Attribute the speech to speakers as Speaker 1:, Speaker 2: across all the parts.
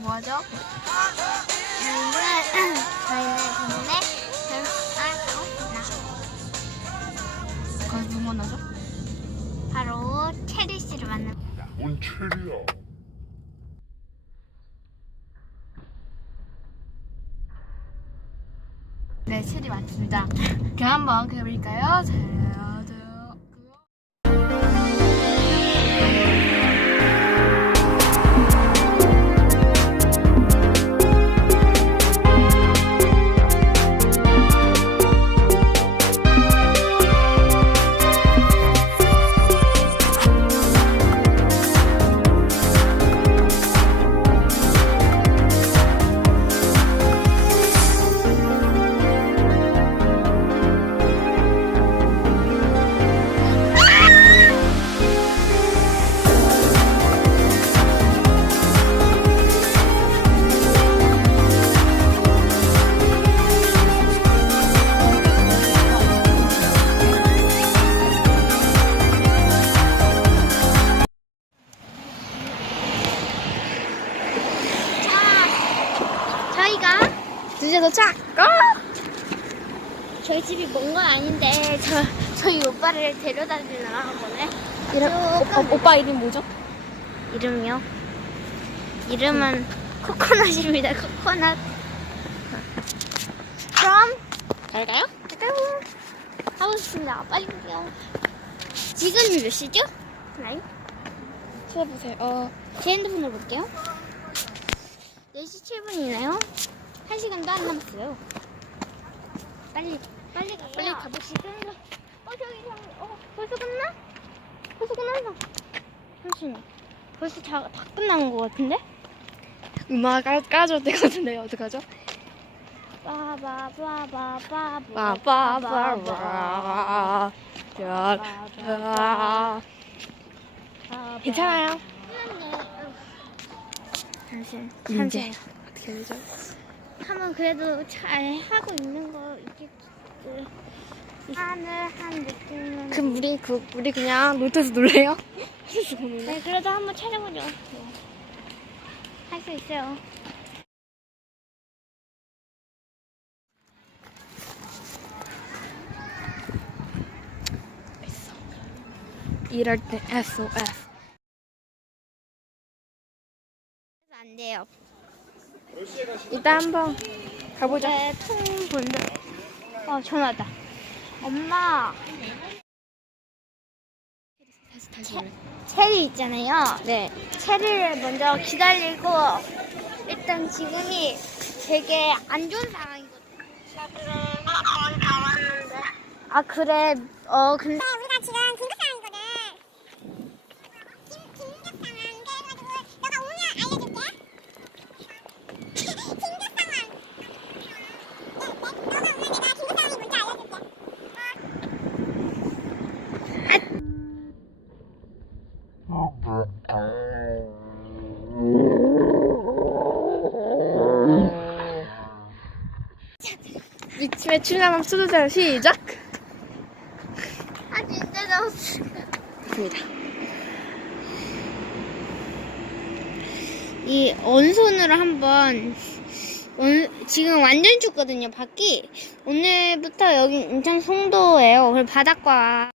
Speaker 1: 뭐하죠? 오늘 저희는 별을 가고 있습니다.
Speaker 2: 거기서 누구 만나죠?
Speaker 1: 바로 체리 씨를 만나.
Speaker 3: 뭔 체리야?
Speaker 2: 네, 체리 맞습니다. 그럼 한번 그려볼까요? 자, 드디어 도착! 고!
Speaker 1: 저희 집이 먼 건 아닌데 저 저희 오빠를 데려다 주느라 한번에
Speaker 2: 이름, 오, 오, 오빠 이름 뭐죠?
Speaker 1: 이름이요? 이름은 코코넛입니다. 코코넛. 그럼
Speaker 2: 갈까요?
Speaker 1: 가요. 하고 싶습니다. 빨리 가요. 지금 몇 시죠? 나이?
Speaker 2: 찾아보세요. 어,
Speaker 1: 제 핸드폰으로 볼게요. 4시 7분이네요. 1시간도 안 남았어요. 빨리, 빨리 가요.
Speaker 2: 빨리 가봅시다.
Speaker 1: 어, 저기, 저기, 어, 벌써 끝나? 벌써 끝났어. 잠시만요. 벌써 다, 다 끝난 것 같은데?
Speaker 2: 음악 깔, 깔아줘도 되거든요. 어떡하죠?
Speaker 1: 빠바바바바바.
Speaker 2: 빠빠빠빠. 자, 자. 괜찮아요.
Speaker 1: 잠시만.
Speaker 2: 이제.
Speaker 1: 잠시만.
Speaker 2: 어떻게 되죠?
Speaker 1: 하면 그래도 잘 하고 있는 거 있겠지. 하늘 한 느낌은.
Speaker 2: 그럼 우리, 그, 우리 그냥 노트에서 놀래요?
Speaker 1: 네, 그래도 한번 찾아보죠. 할 수 있어요.
Speaker 2: 이럴 때 SOS.
Speaker 1: 안 돼요.
Speaker 2: 이따 한번 가보자.
Speaker 1: 네, 통 본다. 어, 전화 왔다. 엄마.
Speaker 2: 올려.
Speaker 1: 체리 있잖아요.
Speaker 2: 네.
Speaker 1: 체리를 먼저 기다리고 일단 지금이 되게 안 좋은 상황이거든요. 나다 왔는데. 아 그래. 어 근데
Speaker 4: 우리가 지금 긴급 상황이거든. 긴, 긴급 상황. 그래가지고 너가 오면 알려줄게. 긴급 상황. 네, 네. 너가 오면 내가 긴급 상황이 뭔지 알려줄게.
Speaker 2: 이쯤에 춤나만 수도자 시작!
Speaker 1: 아 진짜 너무
Speaker 2: 좋습니다.
Speaker 1: 이 온손으로 한번 온, 지금 완전 춥거든요 밖이 오늘부터 여기 인천 송도예요 그리고 바닷가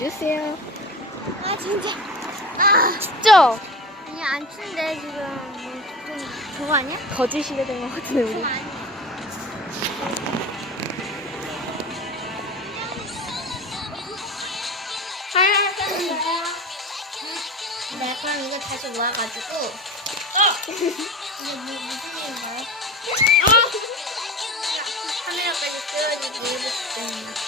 Speaker 2: 주세요.
Speaker 1: 아 진짜 아
Speaker 2: 춥죠?
Speaker 1: 아니 안 춥는데 지금 좀 그거 아니야?
Speaker 2: 거짓이가 된것 같은데, 우리.
Speaker 1: 네 그럼 이거 다시 모아가지고 이게 뭐, 무슨 일인가요? 카메라까지 쓰여지고 이러고 있습니다